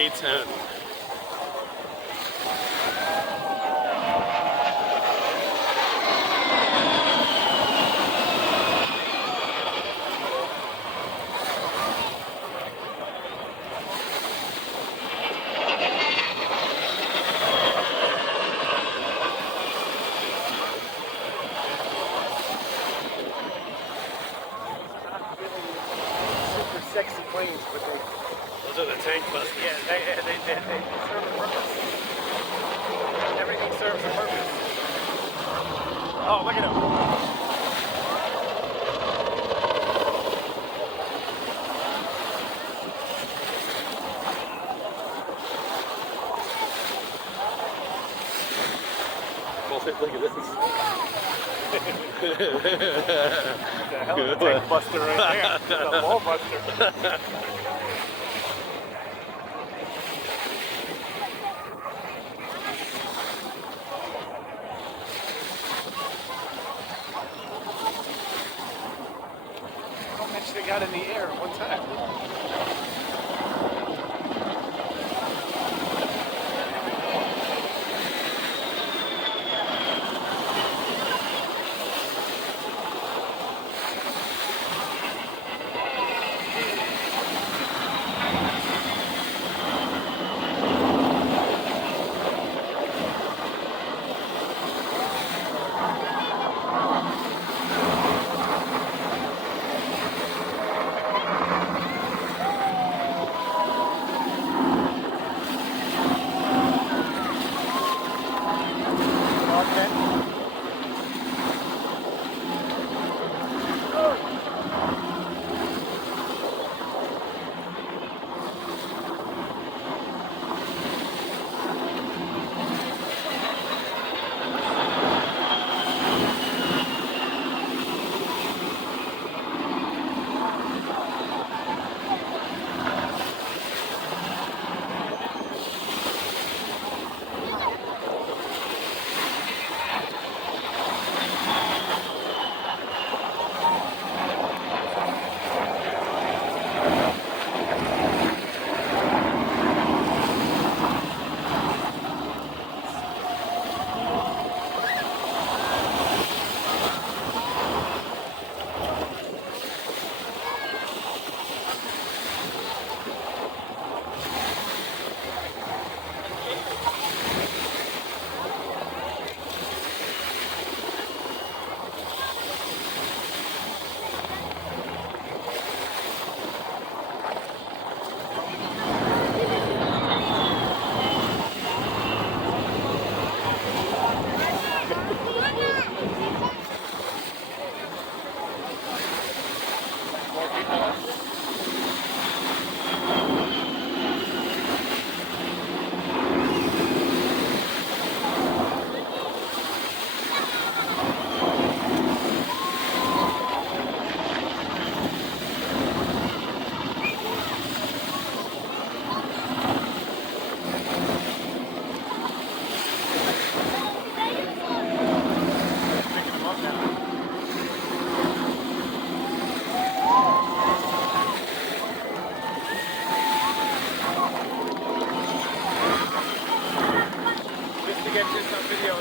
A10. Super sexy planes, but they Those are the tank busters. serve a purpose. Everything serves a purpose. Oh, look at him. Look at this. What the hell? A tank buster right there. A wall buster. How much they got in the air at one time?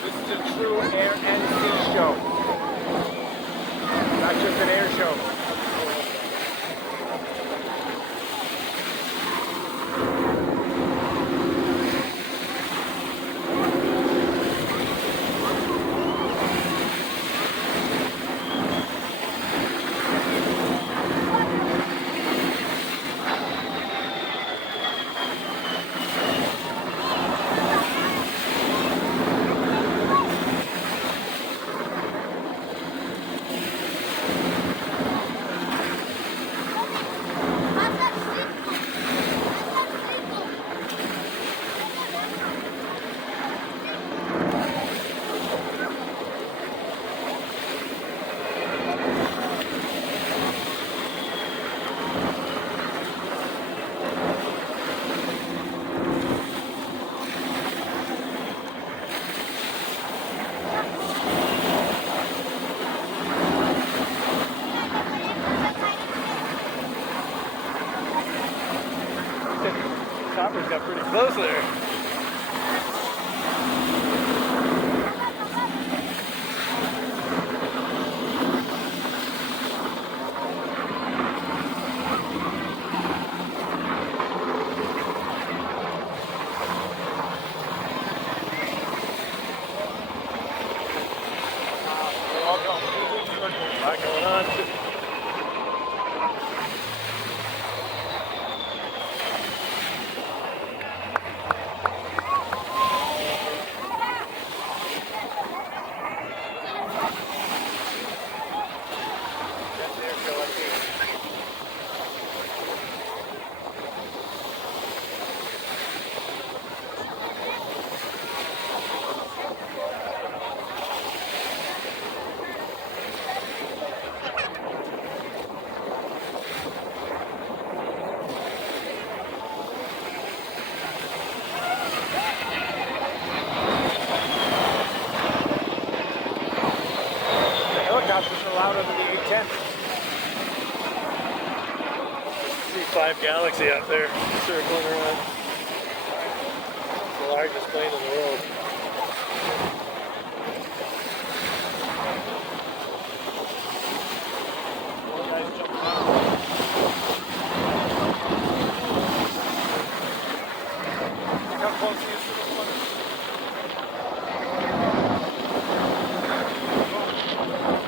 This is a true air and sea show. Not just an air show. got pretty close there. Not going on. Helicopters allowed over the 810. C5 Galaxy out there circling around. It's the largest plane in the world.